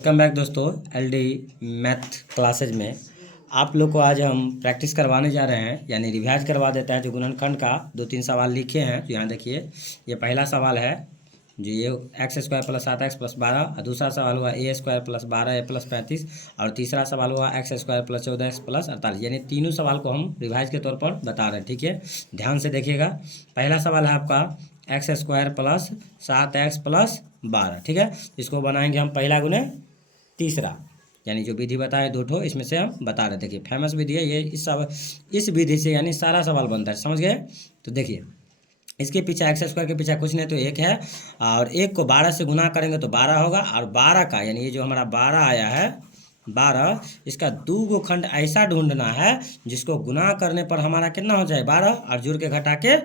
Welcome back दोस्तों। LD math classes में आप लोग को आज हम प्रैक्टिस करवाने जा रहे हैं, यानी रिवाइज करवा देता है। जो गुणनखंड का 2-3 सवाल लिखे हैं, तो यहाँ देखिए ये पहला सवाल है जो ये x square plus 7x plus 12, और दूसरा सवाल हुआ ए स्क्वायर प्लस 12a प्लस 35, और तीसरा सवाल हुआ x square plus 14x plus 48। यानी तीनों सवाल को हम रिवाइज के तौर पर बता रहे हैं। ठीक है, ध्यान से देखिएगा। पहला सवाल है आपका x square plus 7x plus 12। ठीक है, इसको बनाएंगे हम पहला गुने तीसरा, यानी जो विधि बताए दो ठो, इसमें से हम बता रहे। देखिए फेमस विधि है ये, इस विधि से यानी सारा सवाल बनता है। समझ गए? तो देखिए इसके पीछे एक्स स्क्वायर के पीछे कुछ नहीं तो एक है, और एक को 12 से गुना करेंगे तो 12 होगा, और 12 का यानी ये जो हमारा 12 आया है 12, इसका दो गो खंड ऐसा ढूंढना है जिसको गुना करने पर हमारा कितना हो जाए 12, और जोड़ के घटा के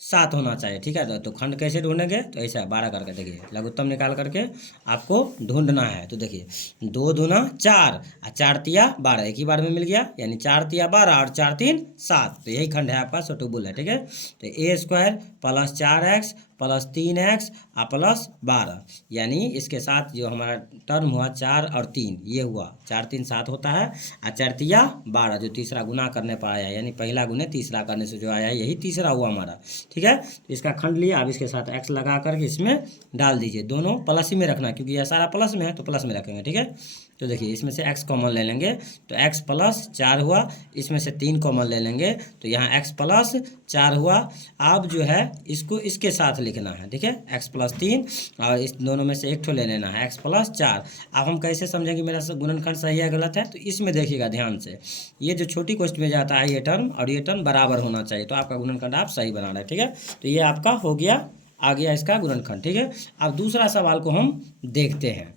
7 होना चाहिए। ठीक है, तो खंड कैसे ढूंढेंगे? तो ऐसा 12 करके देखिए लघुत्तम निकाल करके आपको ढूंढना है। तो देखिए 2 दूना 4 और 4 तिया 12, एक ही बार में मिल गया, यानी 4 तिया 12 और 4 3 7। तो यही खंड है आपका सुटेबल है। ठीक है, तो ए square plus 4x plus 3x और प्लस 12, यानी इसके साथ जो हमारा टर्म हुआ 4 और 3, ये हुआ 4 3 7 होता है, और 4 तिया 12 जो तीसरा गुना करने पर आया, यानी पहला गुने तीसरा करने से जो आया है यही तीसरा हुआ हमारा। ठीक है, तो इसका खंड लिया, अब इसके साथ x लगा करके इसमें डाल दीजिए। दोनों प्लस ही में रखना, क्योंकि यह सारा प्लस में है तो प्लस में रखेंगे। ठीक है, तो देखिए इसमें से x कॉमन ले लेंगे तो x प्लस 4 हुआ, इसमें से 3 कॉमन ले लेंगे तो यहाँ x प्लस 4 हुआ। अब जो है इसको इसके साथ लिखना है। ठीक है, x प्लस 3, और इस दोनों में से एक ठो ले लेना है x प्लस 4। अब हम कैसे समझेंगे मेरा गुणनखंड सही है गलत है? तो इसमें देखिएगा ध्यान से, ये जो छोटी कोष्ठ में जाता है ये टर्म और ये टर्म बराबर होना चाहिए, तो आपका गुणनखंड आप सही बना रहे हैं। ठीक है, तो ये आपका हो गया, आ गया इसका गुणनखंड। ठीक है, अब दूसरा सवाल को हम देखते हैं।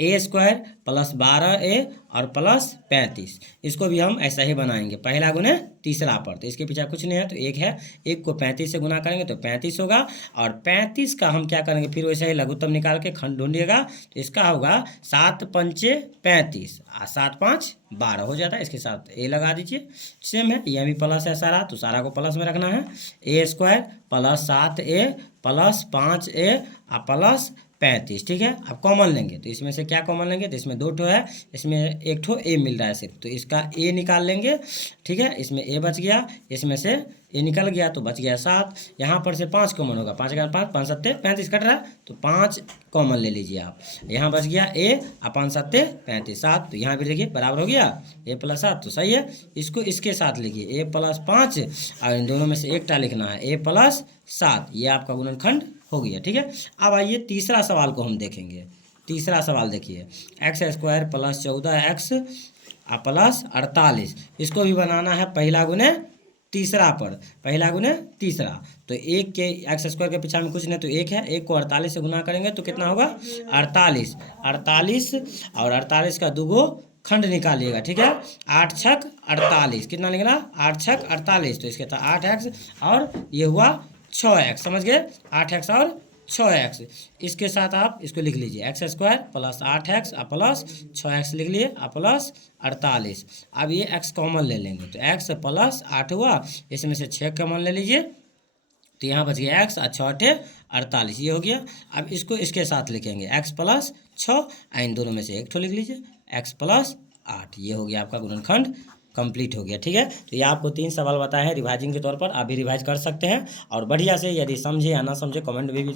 ए स्क्वायर प्लस 12a और प्लस 35, इसको भी हम ऐसा ही बनाएंगे पहला गुने तीसरा पर। तो इसके पीछे कुछ नहीं है तो एक है, एक को 35 से गुना करेंगे तो 35 होगा, और 35 का हम क्या करेंगे फिर वैसे ही लघुत्तम निकाल के खंड ढूंढिएगा। तो इसका होगा 7 पंचे 35 और 7 5 12 हो जाता है। इसके साथ ए लगा दीजिए, सेम है, यह भी प्लस है सारा, तो सारा को प्लस में रखना है। ए square plus 7a plus 5a और प्लस 35। ठीक है, अब कॉमन लेंगे तो इसमें से क्या कॉमन लेंगे? तो इसमें 2 ठो है, इसमें एक ठो ए मिल रहा है सिर्फ, तो इसका ए निकाल लेंगे। ठीक है, इसमें ए बच गया, इसमें से ए निकल गया तो बच गया 7। यहाँ पर से 5 कॉमन होगा, 5 का 5 5 7 35 कट रहा है, तो 5 कॉमन ले लीजिए आप। यहाँ बच गया ए और 5 7 35 7, तो यहाँ भी देखिए बराबर हो गया ए प्लस 7, तो सही है। इसको इसके साथ लिखिए ए प्लस 5, और इन दोनों में से एक टा लिखना है ए प्लस 7, ये आपका गुणनखंड हो गया। ठीक है, अब आइए तीसरा सवाल को हम देखेंगे। तीसरा सवाल देखिए, एक्स स्क्वायर प्लस 14x और प्लस 48, इसको भी बनाना है पहला गुने तीसरा पर, पहला गुने तीसरा। तो एक के एक्स स्क्वायर के पीछे में कुछ नहीं तो एक है, एक को 48 से गुना करेंगे तो कितना होगा 48, 48 और 48 का दूगो खंड निकालिएगा। ठीक है, 8 छक 48, कितना लिखना 8 छक 48, तो इसके था 8x और ये हुआ 6x। समझ गए, 8x और 6x। इसके साथ आप इसको लिख लीजिए एक्स स्क्वायर प्लस 8x और प्लस 6x लिख लिए और प्लस 48। अब ये x कॉमन ले लेंगे तो x प्लस 8 हुआ, इसमें से 6 कॉमन ले लीजिए तो यहाँ बच गया x और 6 48, ये हो गया। अब इसको इसके साथ लिखेंगे x प्लस 6, इन दोनों में से एक ठो लिख लीजिए x प्लस 8, ये हो गया आपका गुणनखंड कंप्लीट हो गया। ठीक है, तो ये आपको 3 सवाल बताए हैं रिवाइजिंग के तौर पर, आप भी रिवाइज कर सकते हैं, और बढ़िया से यदि समझे या ना समझे कमेंट में भी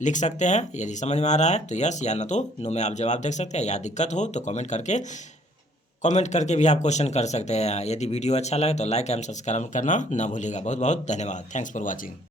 लिख सकते हैं। यदि समझ में आ रहा है तो यस, या ना तो नो में आप जवाब देख सकते हैं, या दिक्कत हो तो कमेंट करके भी आप क्वेश्चन कर सकते हैं। यदि वीडियो अच्छा लगे तो लाइक एंड सब्सक्राइब करना ना भूलिएगा। बहुत बहुत धन्यवाद, थैंक्स फॉर वॉचिंग।